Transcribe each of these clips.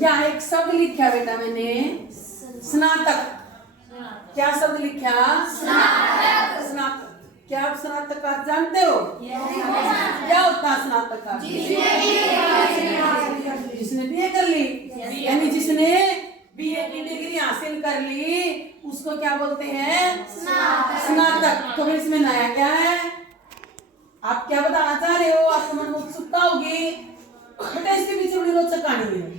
यहाँ एक शब्द लिखा बेटा मैंने, स्नातक। क्या शब्द लिखा? स्नातक। स्नातक। क्या आप स्नातक का जानते हो? क्या होता है स्नातक का? जिसने बीए कर ली, यानी जिसने बीए की डिग्री हासिल कर ली उसको क्या बोलते हैं? स्नातक। तो इसमें नया क्या है? आप क्या बताना चाह रहे हो? आपको मन में उत्सुकता होगी बेटा, इसके पीछे बड़ी रोचक कहानी है।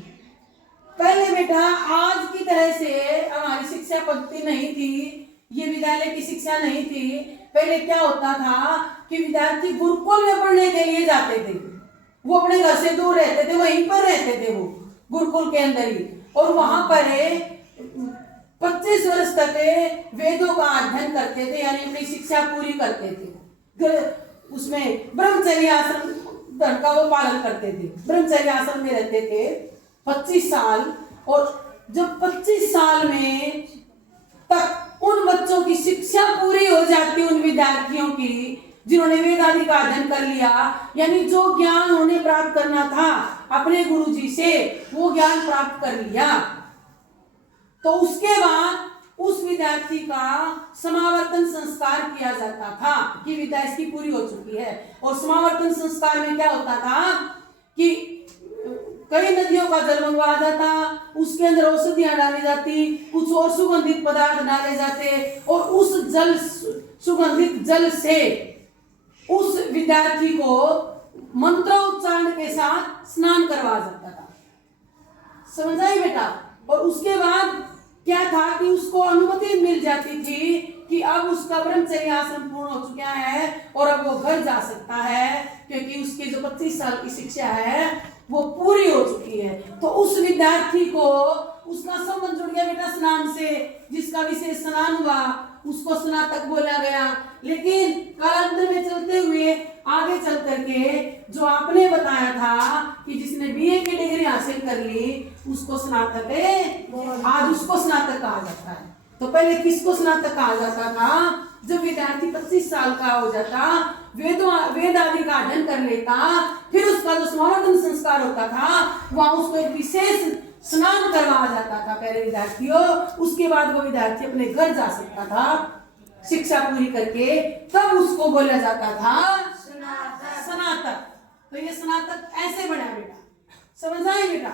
पहले बेटा आज की तरह से हमारी शिक्षा पद्धति नहीं थी, ये विद्यालय की शिक्षा नहीं थी। पहले क्या होता था कि विद्यार्थी गुरुकुल में पढ़ने के लिए जाते थे। वो अपने घर से दूर रहते थे, वहीं पर रहते थे वो गुरुकुल के अंदर ही, और वहां पर 25 वर्ष तक वेदों का अध्ययन करते थे, यानी अपनी शिक्षा पूरी करते थे। उसमें ब्रह्मचर्य आश्रम धर्म का वो पालन करते थे, ब्रह्मचर्य आश्रम में रहते थे 25 साल। और जब 25 साल में तक उन बच्चों की शिक्षा पूरी हो जाती, उन विद्यार्थियों की जिन्होंने वेद आदि का अध्ययन कर लिया, यानी जो ज्ञान उन्हें प्राप्त करना था अपने गुरुजी से, वो ज्ञान प्राप्त कर लिया, तो उसके बाद उस विद्यार्थी का समावर्तन संस्कार किया जाता था कि विद्या इसकी पूरी हो चुकी है। और समावर्तन संस्कार में क्या होता था कि कई नदियों का जल मंगवाया जाता, उसके अंदर औषधियां डाली जाती, कुछ और सुगंधित पदार्थ डाले जाते, और उस जल सुगंधित जल से उस विद्यार्थी को मंत्रोच्चारण के साथ स्नान करवाया जाता था। समझ आई बेटा? और उसके बाद क्या था कि उसको अनुमति मिल जाती थी कि अब उसका ब्रह्मचर्य आश्रम पूर्ण हो चुका है और अब वो घर जा सकता है, क्योंकि उसकी जो 25 साल की शिक्षा है वो पूरी हो चुकी है। तो उस विद्यार्थी को उसका संबंध जुड़ गया बेटा स्नान से, जिसका विशेष स्नान हुआ उसको स्नातक बोला गया। लेकिन कालांतर में चलते हुए आगे चल करके जो आपने बताया था कि जिसने बीए की डिग्री हासिल कर ली उसको स्नातक है, आज उसको स्नातक कहा जाता है। तो पहले किसको स्नातक कहा जाता था? जब विद्यार्थी 25 साल का हो जाता, वेद आदि का अध्ययन कर लेता, फिर उसका जो समावर्तन संस्कार होता था वहां उसको एक विशेष स्नान करवाया जाता था पहले विद्यार्थियों। उसके बाद वो विद्यार्थी अपने घर जा सकता था शिक्षा पूरी करके, तब उसको बोला जाता था स्नातक। तो ये स्नातक ऐसे बना बेटा, समझ आए बेटा?